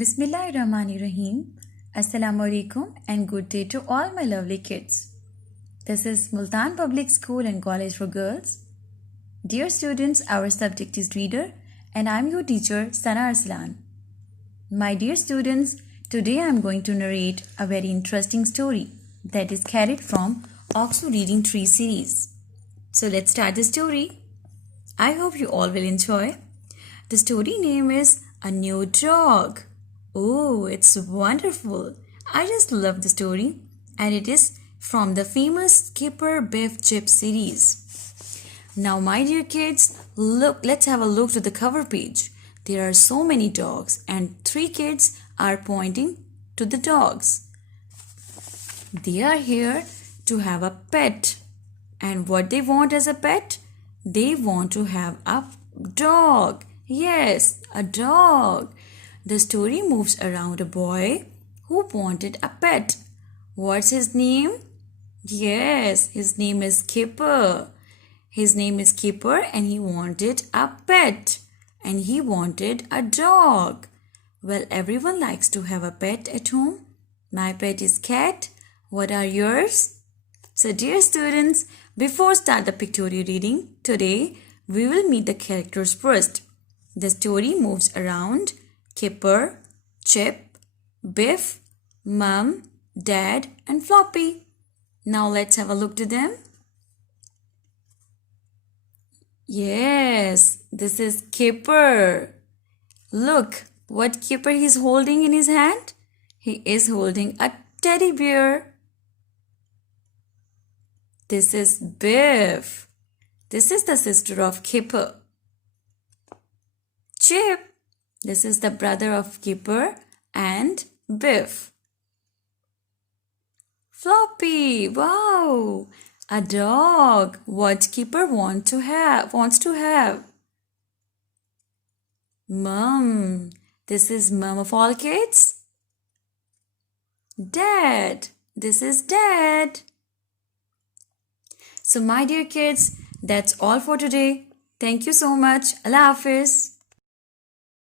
Bismillahirrahmanirrahim. Assalamu alaikum and good day to all my lovely kids. This is Multan Public School and College for Girls. Dear students, our subject is Reader and I am your teacher Sana Arslan. My dear students, today I am going to narrate a very interesting story that is carried from Oxford Reading Tree series. So let's start the story. I hope you all will enjoy. The story name is A New Dog. Oh, it's wonderful. I just love the story and it is from the famous Skipper Biff Chip series. Now my dear kids, let's have a look to the cover page. There are so many dogs and 3 kids are pointing to the dogs. They are here to have a pet. And what they want as a pet? They want to have a dog. Yes, a dog. The story moves around a boy who wanted a pet. What's his name? Yes, his name is Skipper. His name is Skipper and he wanted a pet. And he wanted a dog. Well, everyone likes to have a pet at home. My pet is cat. What are yours? So dear students, before start the pictorial reading, today we will meet the characters first. The story moves around Kipper, Chip, Biff, Mum, Dad and Floppy. Now let's have a look to them. Yes, this is Kipper. Look what Kipper is holding in his hand. He is holding a teddy bear. This is Biff. This is the sister of Kipper. Chip. This is the brother of Kipper and Biff. Floppy. Wow. A dog. What Kipper wants to have. Mum. This is mum of all kids. Dad. This is Dad. So my dear kids, that's all for today. Thank you so much. Allah Hafiz.